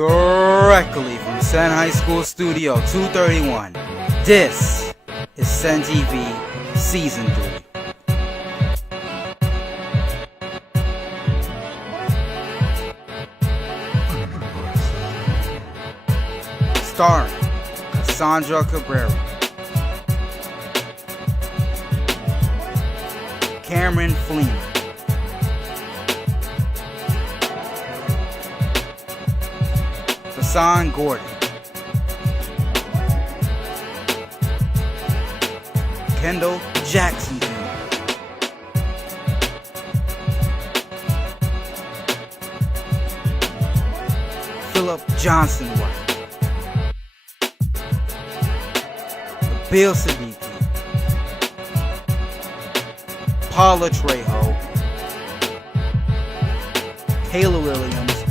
Directly from Senn High School Studio 231, this is Senn TV Season 3. Starring Cassandra Cabrera, Cameron Fleener, Hassan Gordon, Kendall Jackson Jr., Philip Johnson White, Bill Siddiqui, Paula Trejo, Kayla Williams,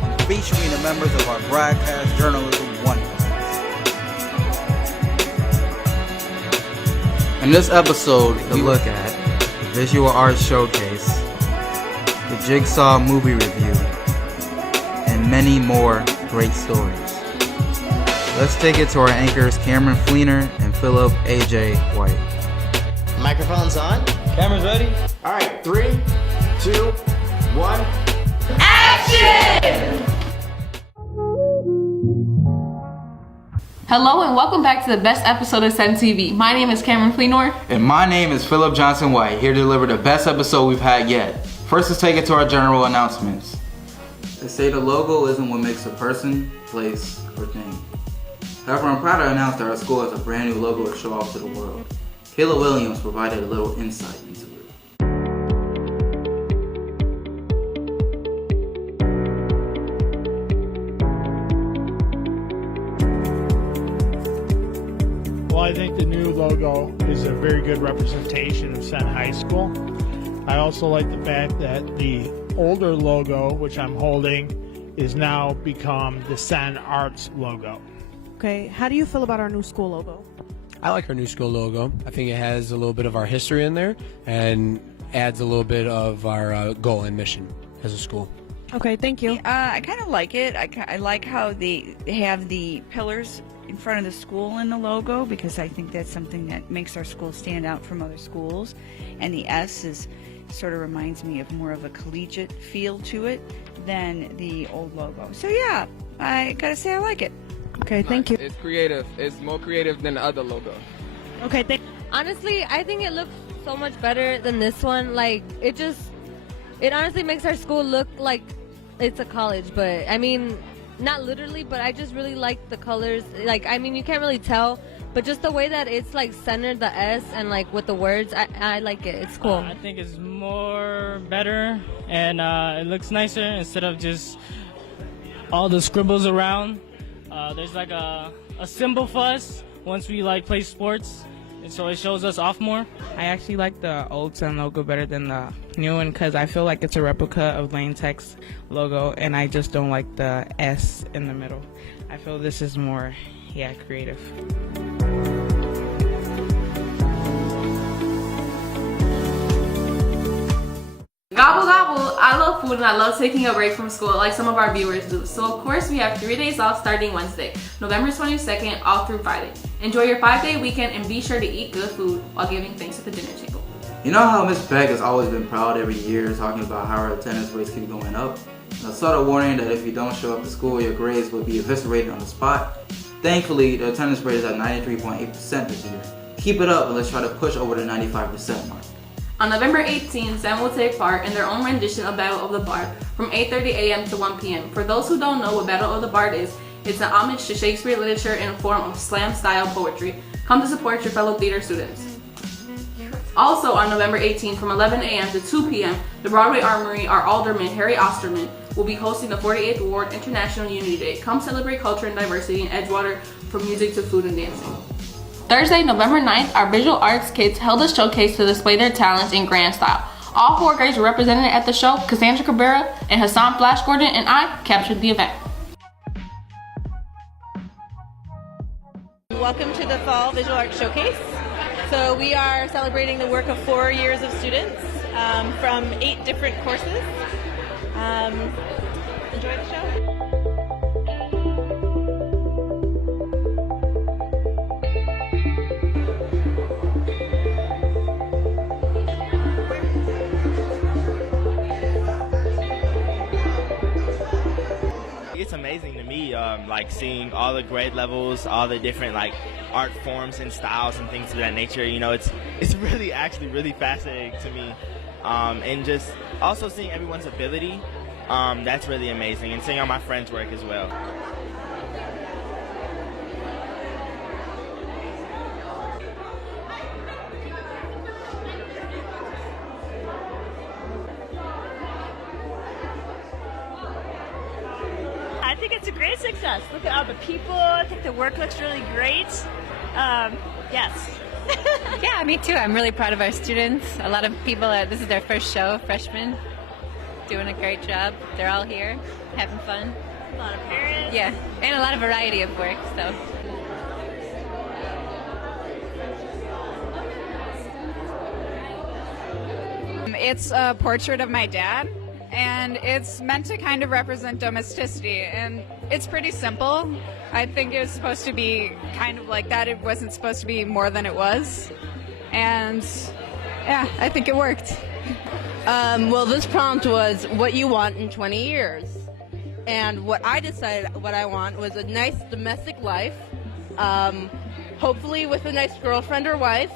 and featuring the members of our broadcast journalism wonders. In this episode, we look at the Visual Arts Showcase, the Jigsaw movie review, and many more great stories. Let's take it to our anchors Cameron Fleener and Philip A.J. White. Microphone's on. Camera's ready. All right, 3, 2, 1. Action! Hello and welcome back to the best episode of Senn TV. My name is Cameron Fleenor. And my name is Philip Johnson White, here to deliver the best episode we've had yet. First, let's take it to our general announcements. They say the logo isn't what makes a person, place, or thing. However, I'm proud to announce that our school has a brand new logo to show off to the world. Kayla Williams provided a little insight into it. Well, I think the new logo is a very good representation of Senn High School. I also like the fact that the older logo, which I'm holding, is now become the Senn Arts logo. Okay, how do you feel about our new school logo? I like our new school logo. I think it has a little bit of our history in there and adds a little bit of our goal and mission as a school. Okay, thank you. I kind of like it. I like how they have the pillars in front of the school in the logo, because I think that's something that makes our school stand out from other schools. And the S is sort of reminds me of more of a collegiate feel to it than the old logo. So yeah, I gotta say I like it. Okay, thank you. It's creative. It's more creative than the other logo. Okay, honestly, I think it looks so much better than this one. Like, it honestly makes our school look like it's a college, but I mean, not literally, but I just really like the colors. Like, I mean, you can't really tell, but just the way that it's like centered, the S, and like with the words, I like it. It's cool. I think it's more better, and it looks nicer instead of just all the scribbles around. There's like a symbol for us once we like play sports, and so it shows us off more. I actually like the old Senn logo better than the new one because I feel like it's a replica of Lane Tech's logo, and I just don't like the S in the middle. I feel this is more, creative. Gobble gobble, I love food and I love taking a break from school like some of our viewers do. So of course we have 3 days off starting Wednesday, November 22nd, all through Friday. Enjoy your 5-day weekend and be sure to eat good food while giving thanks at the dinner table. You know how Miss Beck has always been proud every year talking about how her attendance rates keep going up? A subtle warning that if you don't show up to school, your grades will be eviscerated on the spot. Thankfully, the attendance rate is at 93.8% this year. Keep it up and let's try to push over the 95% mark. On November 18th, Senn will take part in their own rendition of Battle of the Bard from 8:30 a.m. to 1 p.m. For those who don't know what Battle of the Bard is, it's an homage to Shakespeare literature in a form of slam-style poetry. Come to support your fellow theater students. Also on November 18th from 11 a.m. to 2 p.m., the Broadway Armory, our Alderman Harry Osterman, will be hosting the 48th Ward International Unity Day. Come celebrate culture and diversity in Edgewater, from music to food and dancing. Thursday, November 9th, our visual arts kids held a showcase to display their talents in grand style. All 4 grades were represented at the show. Cassandra Cabrera and Hassan Flash Gordon and I captured the event. Welcome to the Fall Visual Arts Showcase. So we are celebrating the work of 4 years of students from 8 different courses. enjoy the show? It's amazing to me, like seeing all the grade levels, all the different like art forms and styles and things of that nature. You know, it's really actually really fascinating to me, and just also seeing everyone's ability. That's really amazing, and seeing all my friends' work as well. I think it's a great success. Look at all the people. I think the work looks really great. Yes. Yeah, me too. I'm really proud of our students. A lot of people, this is their first show, freshmen, doing a great job. They're all here, having fun. A lot of parents. Yeah, and a lot of variety of work, so. It's a portrait of my dad, and it's meant to kind of represent domesticity, and it's pretty simple. I think it was supposed to be kind of like that. It wasn't supposed to be more than it was, and yeah, I think it worked. Well, this prompt was what you want in 20 years. And what I decided what I want was a nice domestic life, hopefully with a nice girlfriend or wife,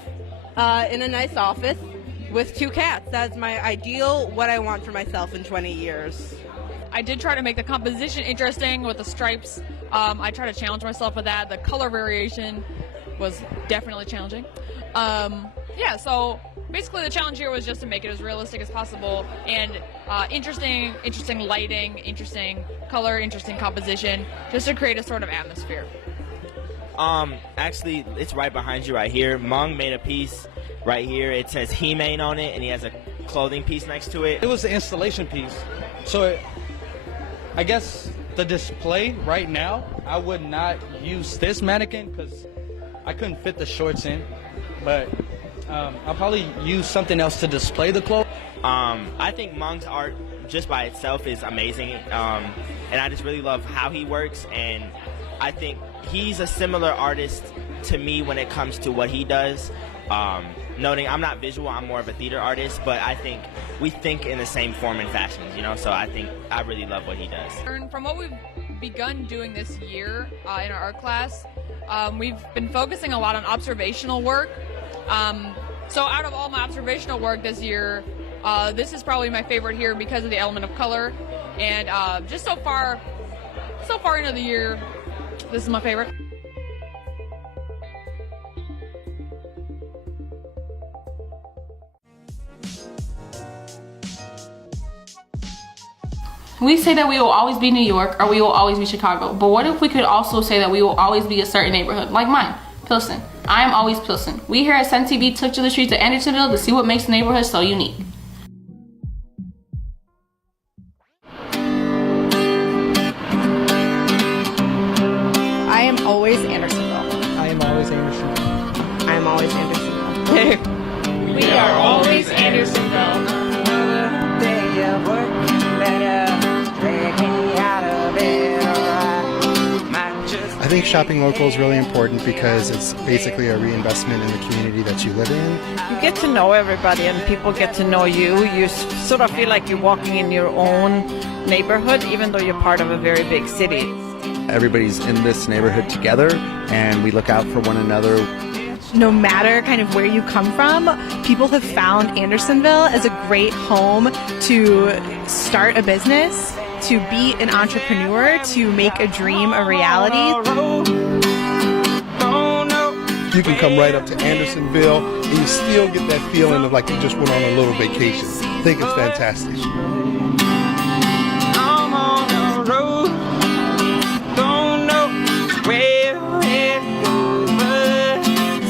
in a nice office with 2 cats. That's my ideal, what I want for myself in 20 years. I did try to make the composition interesting with the stripes. I tried to challenge myself with that. The color variation was definitely challenging. Yeah, so basically the challenge here was just to make it as realistic as possible and interesting lighting, interesting color, interesting composition, just to create a sort of atmosphere. Actually, it's right behind you right here. Mung made a piece right here. It says He-Man on it, and he has a clothing piece next to it. It was the installation piece. So I guess the display right now, I would not use this mannequin because I couldn't fit the shorts in, but I'll probably use something else to display the clothes. I think Mung's art just by itself is amazing, and I just really love how he works, and I think he's a similar artist to me when it comes to what he does. Noting I'm not visual, I'm more of a theater artist, but I think we think in the same form and fashions, you know, so I think I really love what he does. From what we've begun doing this year in our art class, we've been focusing a lot on observational work. So out of all my observational work this year, this is probably my favorite here because of the element of color, and just so far into the year, this is my favorite. We say that we will always be New York or we will always be Chicago, but what if we could also say that we will always be a certain neighborhood, like mine, Pilsen. I am always Pilsen. We here at Senn TV took to the streets of Andersonville to see what makes the neighborhood so unique. I am always Andersonville. I am always Andersonville. I am always Andersonville. We are always Andersonville. I think shopping local is really important because it's basically a reinvestment in the community that you live in. You get to know everybody and people get to know you. You sort of feel like you're walking in your own neighborhood even though you're part of a very big city. Everybody's in this neighborhood together and we look out for one another. No matter kind of where you come from, people have found Andersonville as a great home to start a business, to be an entrepreneur, to make a dream a reality. You can come right up to Andersonville and you still get that feeling of like you just went on a little vacation. I think it's fantastic. I'm on the road, don't know where it goes, but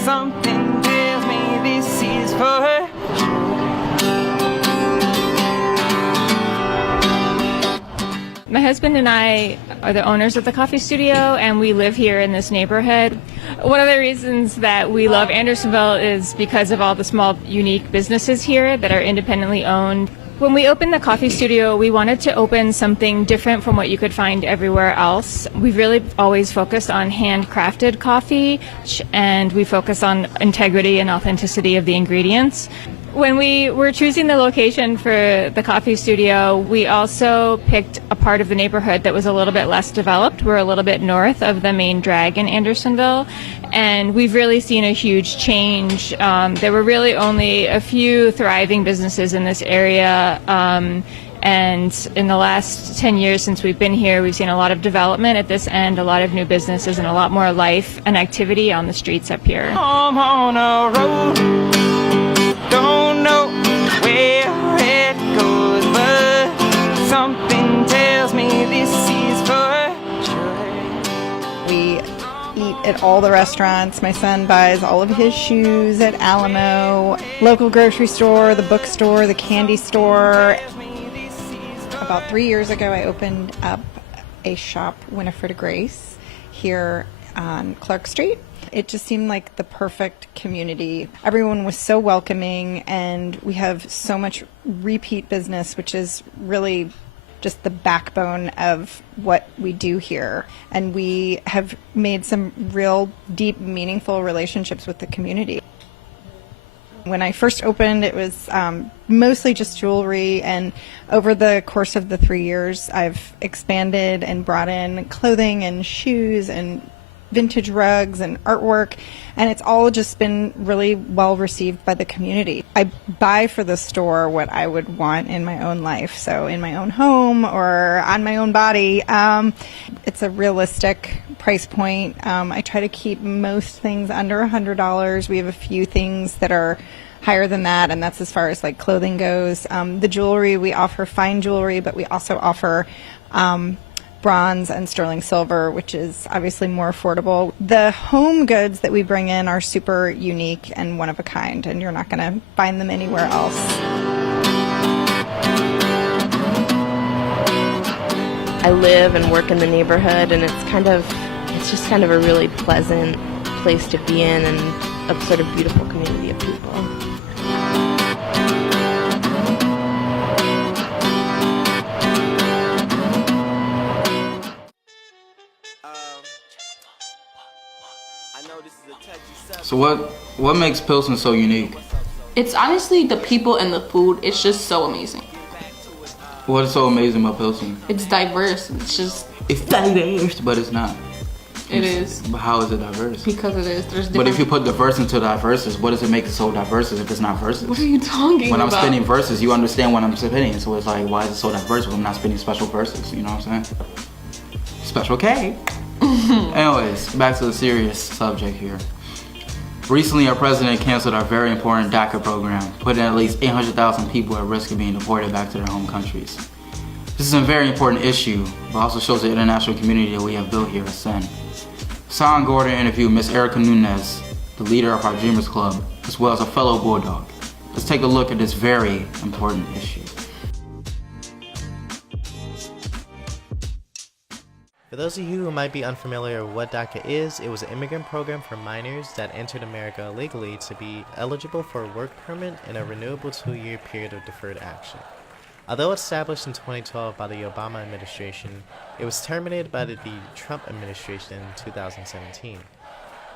something tells me this is for My husband and I are the owners of the coffee studio, and we live here in this neighborhood. One of the reasons that we love Andersonville is because of all the small, unique businesses here that are independently owned. When we opened the coffee studio, we wanted to open something different from what you could find everywhere else. We've really always focused on handcrafted coffee, and we focus on integrity and authenticity of the ingredients. When we were choosing the location for the coffee studio, we also picked a part of the neighborhood that was a little bit less developed. We're a little bit north of the main drag in Andersonville, and we've really seen a huge change. There were really only a few thriving businesses in this area, and in the last 10 years since we've been here, we've seen a lot of development at this end, a lot of new businesses, and a lot more life and activity on the streets up here. I'm on a road, don't know where it goes, but something tells me this is for sure. We eat at all the restaurants. My son buys all of his shoes at Alamo, local grocery store, the bookstore, the candy store. About 3 years ago, I opened up a shop, Winifred Grace, here on Clark Street. It just seemed like the perfect community. Everyone was so welcoming, and we have so much repeat business, which is really just the backbone of what we do here. And we have made some real deep, meaningful relationships with the community. When I first opened, it was mostly just jewelry, and over the course of the 3 years, I've expanded and brought in clothing and shoes and vintage rugs and artwork, and it's all just been really well received by the community. I buy for the store what I would want in my own life, so in my own home or on my own body. It's a realistic price point. I try to keep most things under $100. We have a few things that are higher than that, and that's as far as like clothing goes. The jewelry, we offer fine jewelry, but we also offer bronze and sterling silver, which is obviously more affordable. The home goods that we bring in are super unique and one of a kind, and you're not going to find them anywhere else. I live and work in the neighborhood, and it's just kind of a really pleasant place to be in, and a sort of beautiful community of people. So what makes Pilsen so unique? It's honestly the people and the food. It's just so amazing. What is so amazing about Pilsen? It's diverse. It's diverse, but it's not. It is. But how is it diverse? Because it is. There's different. But if you put the verse into diverses, what does it make it so diverse if it's not verses? What are you talking about? When I'm spinning verses, you understand what I'm spinning. So it's like, why is it so diverse when I'm not spinning special verses? You know what I'm saying? Special K. Anyways, back to the serious subject here. Recently, our president canceled our very important DACA program, putting at least 800,000 people at risk of being deported back to their home countries. This is a very important issue, but also shows the international community that we have built here at Senn. Son Gordon interviewed Miss Erica Nunez, the leader of our Dreamers Club, as well as a fellow Bulldog. Let's take a look at this very important issue. For those of you who might be unfamiliar with what DACA is, it was an immigrant program for minors that entered America illegally to be eligible for a work permit and a renewable 2-year period of deferred action. Although established in 2012 by the Obama administration, it was terminated by the Trump administration in 2017.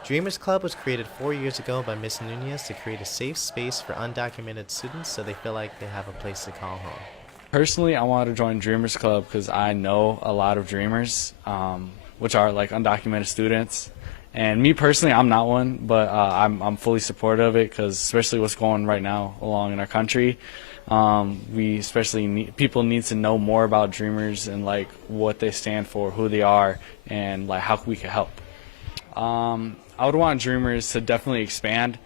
Dreamers Club was created 4 years ago by Ms. Nunez to create a safe space for undocumented students so they feel like they have a place to call home. Personally, I wanted to join Dreamers Club because I know a lot of dreamers, which are like undocumented students. And me personally, I'm not one, but I'm fully supportive of it because especially what's going right now along in our country, people need to know more about dreamers and like what they stand for, who they are, and like how we can help. I would want dreamers to definitely expand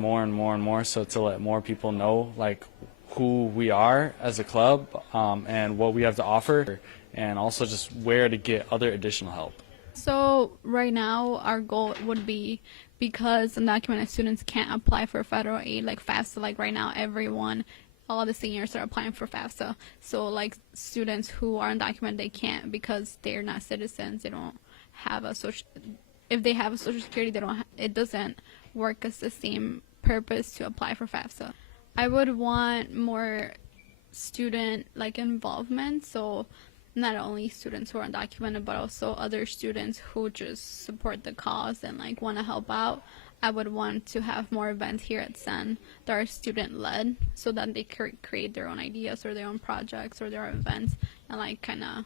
more and more and more, so to let more people know like who we are as a club and what we have to offer, and also just where to get other additional help. So right now our goal would be, because undocumented students can't apply for federal aid like FAFSA, like right now all the seniors are applying for FAFSA. So like students who are undocumented, they can't because they're not citizens. They don't have a social, if they have a social security, it doesn't work as the same purpose to apply for FAFSA. I would want more student like involvement, so not only students who are undocumented but also other students who just support the cause and like want to help out. I would want to have more events here at Senn that are student led, so that they create their own ideas or their own projects or their own events and like kind of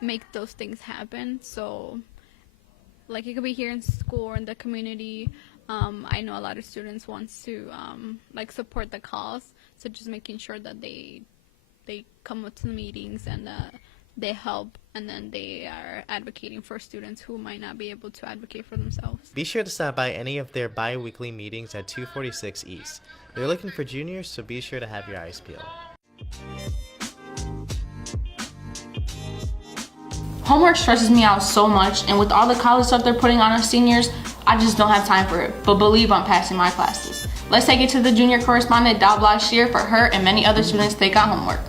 make those things happen. So like it could be here in school or in the community. I know a lot of students want to like support the cause, so just making sure that they come up to the meetings and they help, and then they are advocating for students who might not be able to advocate for themselves. Be sure to stop by any of their bi-weekly meetings at 246 East. They're looking for juniors, so be sure to have your eyes peeled. Homework stresses me out so much, and with all the college stuff they're putting on our seniors, I just don't have time for it, but believe I'm passing my classes. Let's take it to the junior correspondent, Dal Blashier, for her and many other students take out homework.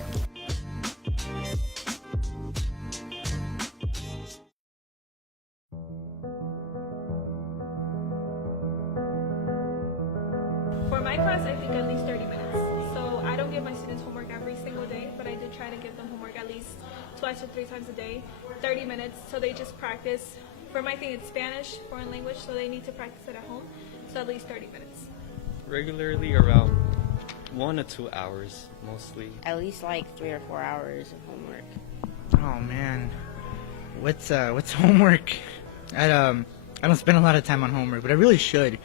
For my class, I think at least 30 minutes. So I don't give my students homework every single day, but I do try to give them homework at least twice or 3 times a day, 30 minutes, so they just practice. For my thing, it's Spanish, foreign language, so they need to practice it at home, so at least 30 minutes. Regularly around 1 to 2 hours, mostly. At least like 3 or 4 hours of homework. Oh man, what's homework? I don't spend a lot of time on homework, but I really should.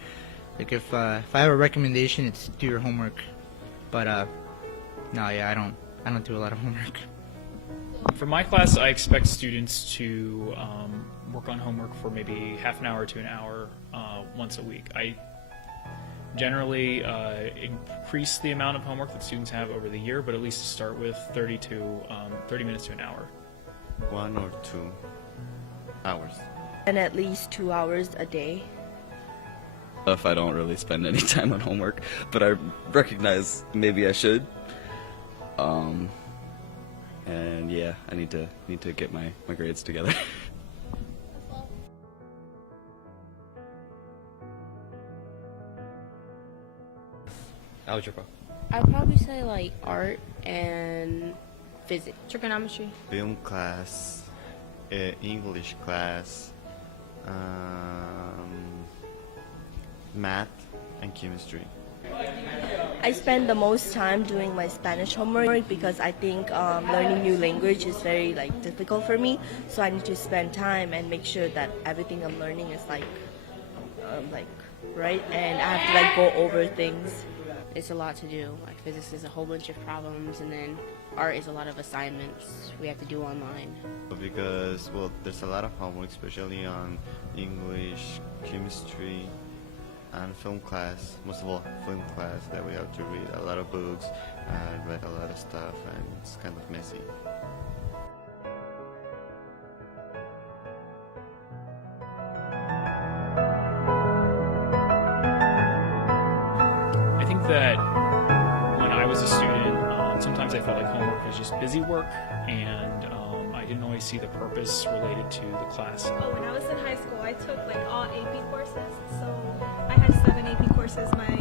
Like if I have a recommendation, it's do your homework. But no, yeah, I don't do a lot of homework. For my class, I expect students to work on homework for maybe half an hour to an hour once a week. I generally increase the amount of homework that students have over the year, but at least to start with 30 minutes to an hour. 1 or 2 hours. And at least 2 hours a day. If I don't really spend any time on homework, but I recognize maybe I should. And yeah, I need to get my grades together. Algebra. I'd probably say like art and physics, trigonometry. Film class, English class, math and chemistry. I spend the most time doing my Spanish homework because I think learning new language is very difficult for me. So I need to spend time and make sure that everything I'm learning is right, and I have to go over things. It's a lot to do. Like physics is a whole bunch of problems, and then art is a lot of assignments we have to do online. Because there's a lot of homework, especially on English, chemistry, and film class. Most of all, film class, that we have to read a lot of books and read a lot of stuff, and it's kind of messy. I think that when I was a student, sometimes I felt like homework was just busy work, and I didn't always see the purpose related to the class. When I was in high school, I took all AP courses, so I had 7 AP courses my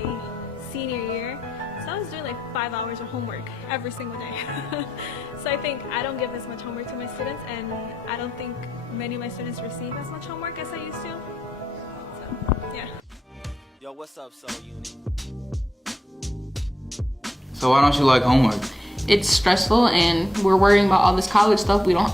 senior year, so I was doing 5 hours of homework every single day. So I think I don't give as much homework to my students, and I don't think many of my students receive as much homework as I used to. So, yeah. Yo, what's up, Soul Uni? So why don't you like homework? It's stressful, and we're worrying about all this college stuff. We don't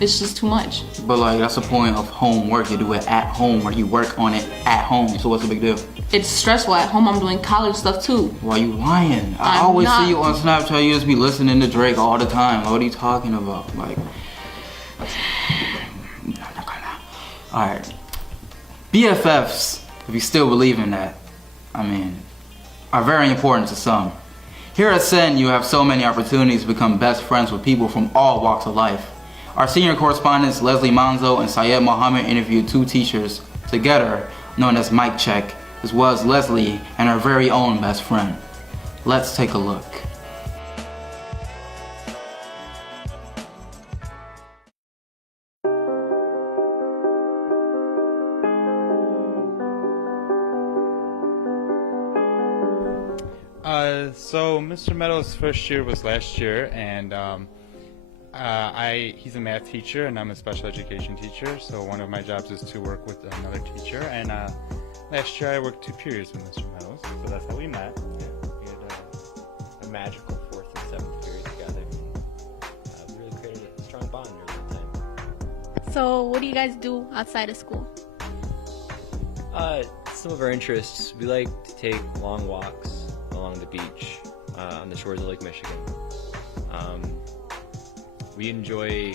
it's just too much. But that's the point of homework. You do it at home, or you work on it at home. So what's the big deal? It's stressful at home. I'm doing college stuff too. Why are you lying? I always see you on Snapchat. You just be listening to Drake all the time. What are you talking about? Alright. BFFs, if you still believe in that, are very important to some. Here at Senn, you have so many opportunities to become best friends with people from all walks of life. Our senior correspondents Leslie Manzo and Syed Mohammed interviewed 2 teachers together, known as Mic Check, as well as Leslie and her very own best friend. Let's take a look. So Mr. Meadows' first year was last year, and he's a math teacher, and I'm a special education teacher. So one of my jobs is to work with another teacher. And last year I worked 2 periods with Mr. Meadows, so that's how we met. We had a magical 4th and 7th period together. We really created a strong bond during that time. So, what do you guys do outside of school? Some of our interests, we like to take long walks along the beach on the shores of Lake Michigan. We enjoy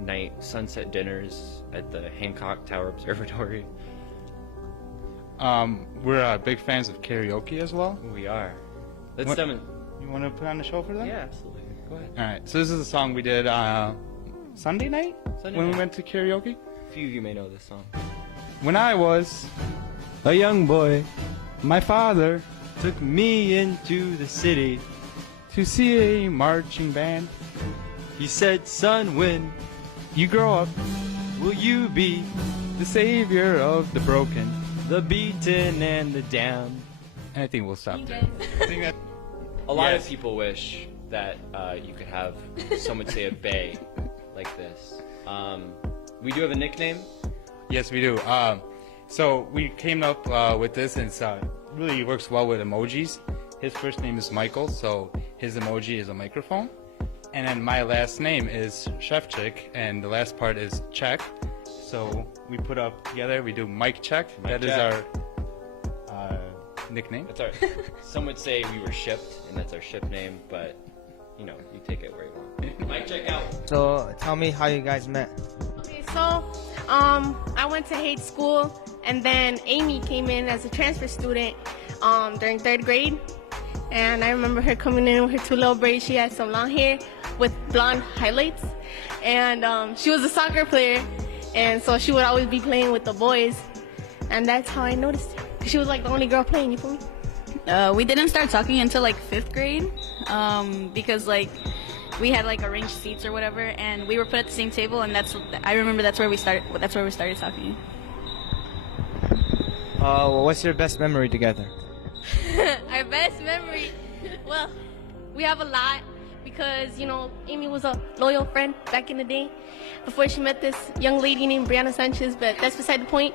night sunset dinners at the Hancock Tower Observatory. We're big fans of karaoke as well. We are. You want to put on the show for them? Yeah, absolutely. Go ahead. All right. So this is a song we did Sunday night when we went to karaoke. A few of you may know this song. When I was a young boy, my father took me into the city to see a marching band. He said, "Son, when you grow up, will you be the savior of the broken, the beaten, and the down?" And I think we'll stop there. A lot of people wish that you could have, some would say, a bay like this. We do have a nickname. Yes, we do. So we came up with this, and it really works well with emojis. His first name is Michael, so his emoji is a microphone. And then my last name is Chefchick, and the last part is check. So we put up together, we do Mike Check. That is our nickname. That's our. Some would say we were shipped, and that's our ship name, but you know, you take it where you want. Mike Check out. So tell me how you guys met. Okay, so I went to Haight School, and then Amy came in as a transfer student during 3rd grade. And I remember her coming in with her 2 little braids. She had some long hair with blonde highlights. And she was a soccer player. And so she would always be playing with the boys. And that's how I noticed her. She was like the only girl playing, you feel me? We didn't start talking until like 5th grade. Because like we had like arranged seats or whatever. And we were put at the same table. And I remember that's where we started talking. What's your best memory together? Our best memory, well, we have a lot because, you know, Amy was a loyal friend back in the day before she met this young lady named Brianna Sanchez, but that's beside the point.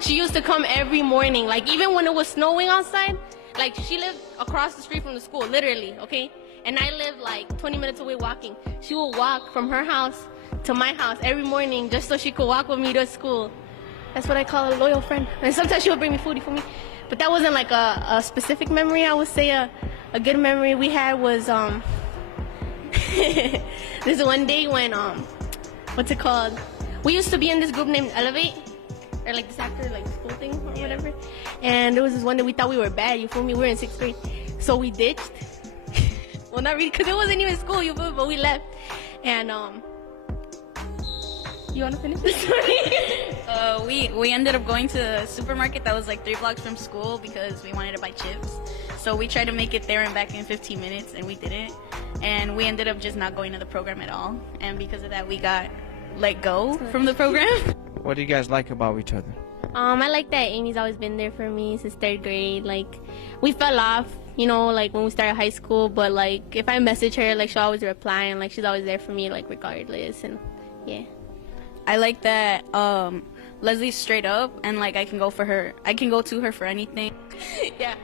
She used to come every morning, like even when it was snowing outside. Like she lived across the street from the school, literally, okay? And I lived like 20 minutes away walking. She would walk from her house to my house every morning just so she could walk with me to school. That's what I call a loyal friend. And sometimes she would bring me food for me. But that wasn't like a specific memory. I would say a good memory we had was this one day when what's it called? We used to be in this group named Elevate, or like this after like school thing or whatever. And there was this one day we thought we were bad. You feel me? We were in 6th grade, so we ditched. Well, not really, because it wasn't even school. You feel me? But we left, and you want to finish the story? We ended up going to a supermarket that was like 3 blocks from school because we wanted to buy chips. So we tried to make it there and back in 15 minutes, and we didn't. And we ended up just not going to the program at all. And because of that, we got let go from the program. What do you guys like about each other? I like that Amy's always been there for me since 3rd grade. Like, we fell off, you know, like when we started high school. But like, if I message her, like she'll always reply, and like she's always there for me, like regardless. And yeah. I like that Leslie's straight up, and like I can go to her for anything. Yeah.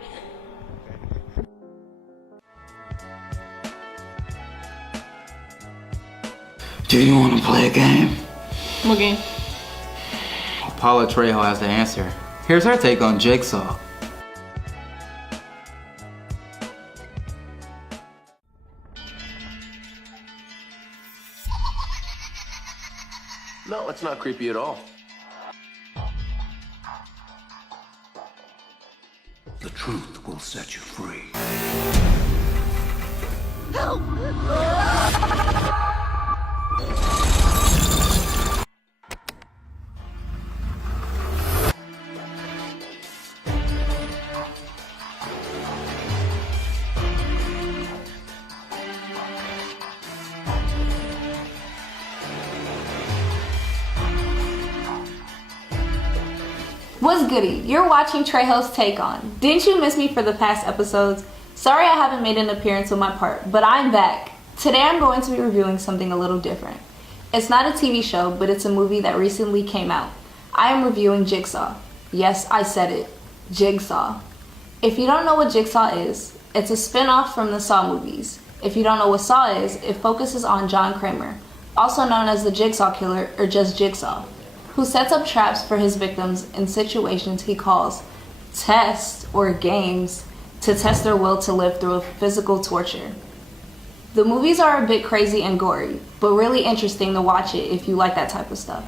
Do you want to play a game? What game? Paula Trejo has the answer. Here's her take on Jigsaw. No, it's not creepy at all. The truth will set you free. Help! What's goody? You're watching Trejo's Take On. Didn't you miss me for the past episodes? Sorry I haven't made an appearance on my part, but I'm back. Today I'm going to be reviewing something a little different. It's not a TV show, but it's a movie that recently came out. I am reviewing Jigsaw. Yes, I said it. Jigsaw. If you don't know what Jigsaw is, it's a spin-off from the Saw movies. If you don't know what Saw is, it focuses on John Kramer, also known as the Jigsaw Killer or just Jigsaw, who sets up traps for his victims in situations he calls tests or games to test their will to live through physical torture. The movies are a bit crazy and gory, but really interesting to watch it if you like that type of stuff.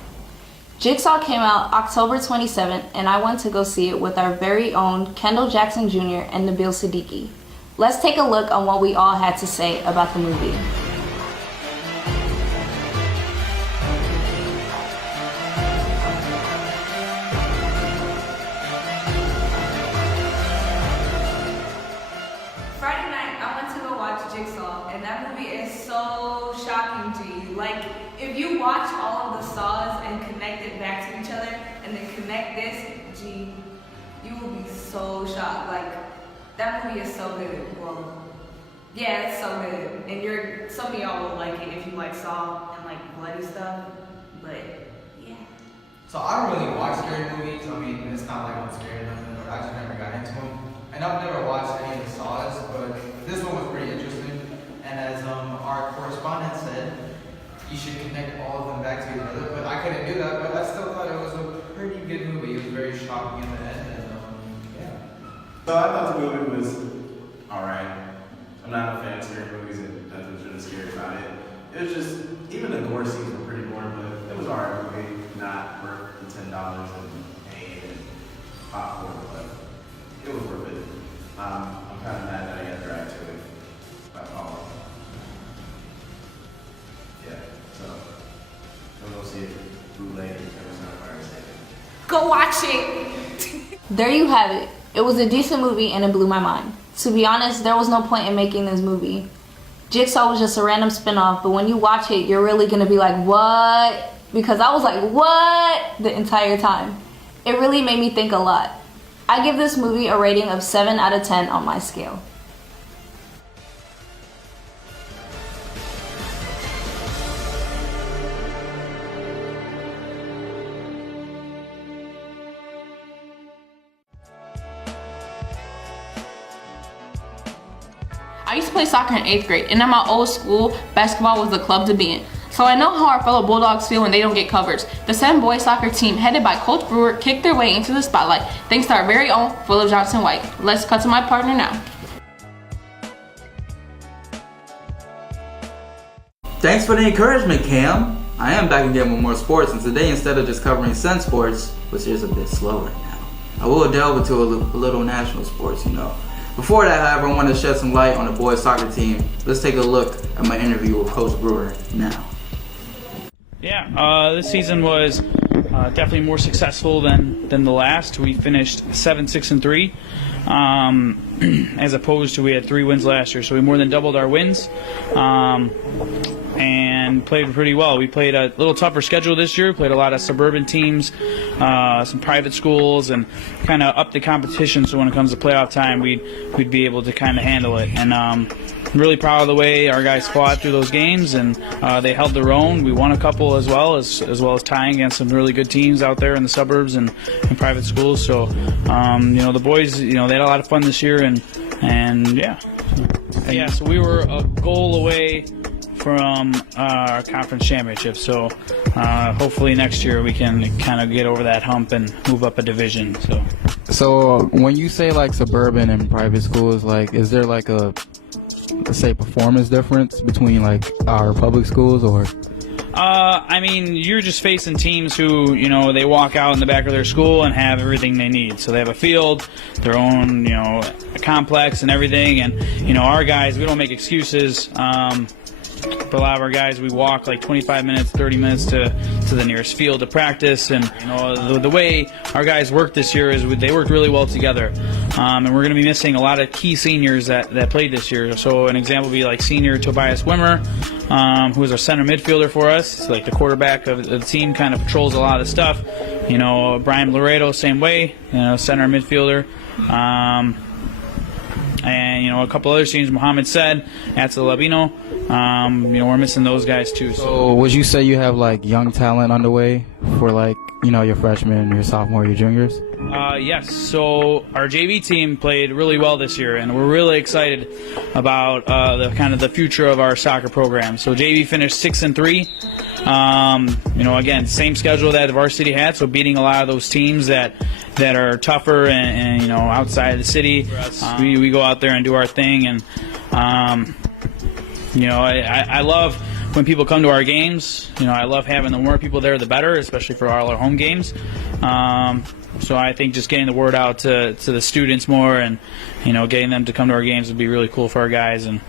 Jigsaw came out October 27th, and I went to go see it with our very own Kendall Jackson Jr. and Nabil Siddiqui. Let's take a look on what we all had to say about the movie. Friday night, I went to go watch Jigsaw, and that movie is so shocking to you. Like, if you watch all of the saws and connect it back to each other, and then connect this, gee, you will be so shocked. Like, that movie is so good. Well, yeah, it's so good. And some of y'all will like it if you like Saw and like bloody stuff. But yeah. So I don't really watch scary movies. I mean, it's not like I'm scared or nothing, but I just never got into them. And I've never watched any of the Saws, but this one was pretty interesting. And as our correspondent said, you should connect all of them back to each other. But I couldn't do that, but I still thought it was a pretty good movie. It was very shocking in the end. And yeah. So I thought the movie was alright. I'm not a fan of scary movies and nothing's really scary about it. It was just, even the gore scenes were pretty boring, but it was alright movie, not worth the $10 and pain and popcorn, but it was worth it. I'm kind of mad that I got dragged to it by Paul. Yeah, so go see it bootleg Go watch it! There you have it. It was a decent movie and it blew my mind. To be honest, there was no point in making this movie. Jigsaw was just a random spin-off, but when you watch it, you're really gonna be like, what? Because I was like, what? The entire time. It really made me think a lot. I give this movie a rating of 7 out of 10 on my scale. I used to play soccer in 8th grade, and in my old school, basketball was the club to be in. So I know how our fellow Bulldogs feel when they don't get coverage. The Senn boys soccer team, headed by Coach Brewer, kicked their way into the spotlight thanks to our very own Philip Johnson White. Let's cut to my partner now. Thanks for the encouragement, Cam. I am back again with more sports, and today instead of just covering Senn sports, which is a bit slow right now, I will delve into a little national sports, you know. Before that, however, I want to shed some light on the boys soccer team. Let's take a look at my interview with Coach Brewer now. Yeah, this season was definitely more successful than the last. We finished 7-6-3, as opposed to we had 3 wins last year. So we more than doubled our wins, and played pretty well. We played a little tougher schedule this year. Played a lot of suburban teams, some private schools, and kind of upped the competition. So when it comes to playoff time, we'd be able to kind of handle it. And I'm really proud of the way our guys fought through those games, and they held their own. We won a couple as well as tying against some really good teams out there in the suburbs and private schools. So the boys, they had a lot of fun this year, and yeah. So we were a goal away from our conference championship. So hopefully next year we can kind of get over that hump and move up a division. So when you say like suburban and private schools, like is there like a, let's say, performance difference between like our public schools or? I mean, you're just facing teams who, they walk out in the back of their school and have everything they need. So they have a field, their own, a complex and everything. And, our guys, we don't make excuses. But a lot of our guys, we walk like 25 minutes, 30 minutes to the nearest field to practice. And the way our guys worked this year is they worked really well together. And we're going to be missing a lot of key seniors that played this year. So an example would be like senior Tobias Wimmer, who is our center midfielder for us. It's like the quarterback of the team, kind of patrols a lot of the stuff. You know, Brian Laredo, same way, you know, center midfielder. And, you know, a couple other teams, Mohammed said, Atza Labino. You know, we're missing those guys too. So would you say you have like young talent underway for like, you know, your freshmen, your sophomore, your juniors? Yes, so our JV team played really well this year, and we're really excited about the kind of the future of our soccer program. So JV finished 6-3. You know, again, same schedule that the varsity had, so beating a lot of those teams that are tougher and you know, outside of the city. We go out there and do our thing, and you know, I love when people come to our games. You know, I love having the more people there, the better, especially for all our home games. So I think just getting the word out to the students more, and you know, getting them to come to our games would be really cool for our guys, and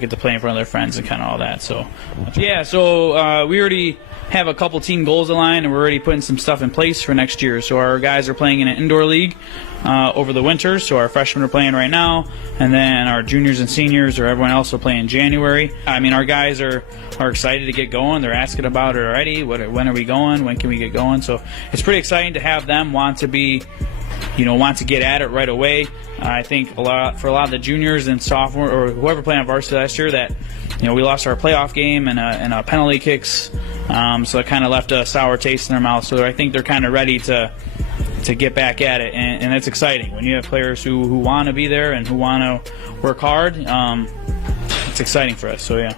get to play in front of their friends and kind of all that. So yeah, so we already have a couple team goals aligned, and we're already putting some stuff in place for next year. So our guys are playing in an indoor league over the winter. So our freshmen are playing right now, and then our juniors and seniors, or everyone else, will play in January. I mean, our guys are excited to get going. They're asking about it already. When are we going? When can we get going? So it's pretty exciting to have them want to get at it right away. I think for a lot of the juniors and sophomore or whoever played on varsity last year, that you know, we lost our playoff game and a penalty kicks, so it kind of left a sour taste in their mouth. So I think they're kind of ready to get back at it, and it's exciting when you have players who want to be there and who want to work hard. It's exciting for us. So yeah.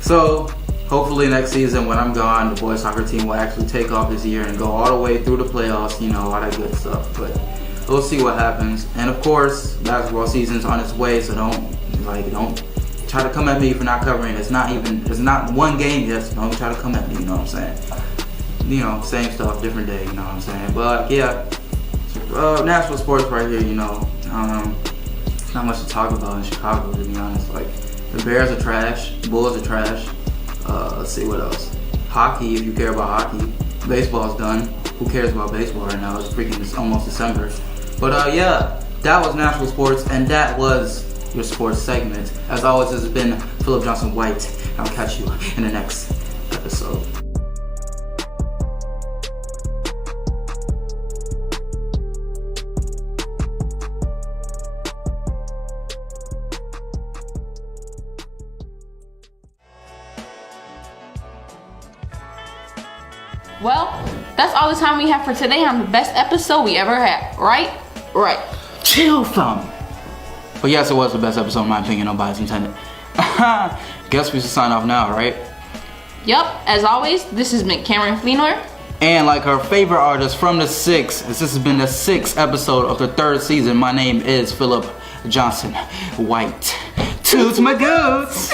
So hopefully next season when I'm gone, the boys soccer team will actually take off this year and go all the way through the playoffs, you know, all that good stuff. But we'll see what happens. And of course, basketball season's on its way, so don't try to come at me for not covering. It's not one game yet, so don't try to come at me, you know what I'm saying? You know, same stuff, different day, you know what I'm saying? But yeah, national sports right here, you know. Not much to talk about in Chicago, to be honest. Like, the Bears are trash, the Bulls are trash. Let's see what else. Hockey, if you care about hockey. Baseball's done. Who cares about baseball right now? It's almost December. But yeah, that was national sports, and that was your sports segment. As always, this has been Philip Johnson White. I'll catch you in the next episode. Well, that's all the time we have for today on the best episode we ever had. Right? Right. Chill, thumb. But yes, it was the best episode in my opinion, no bias intended. Guess we should sign off now, right? Yup, as always, this has been Cameron Fleenor. And like our favorite artist from the 6, this has been the 6th episode of the 3rd season. My name is Philip Johnson White. Toots my goods!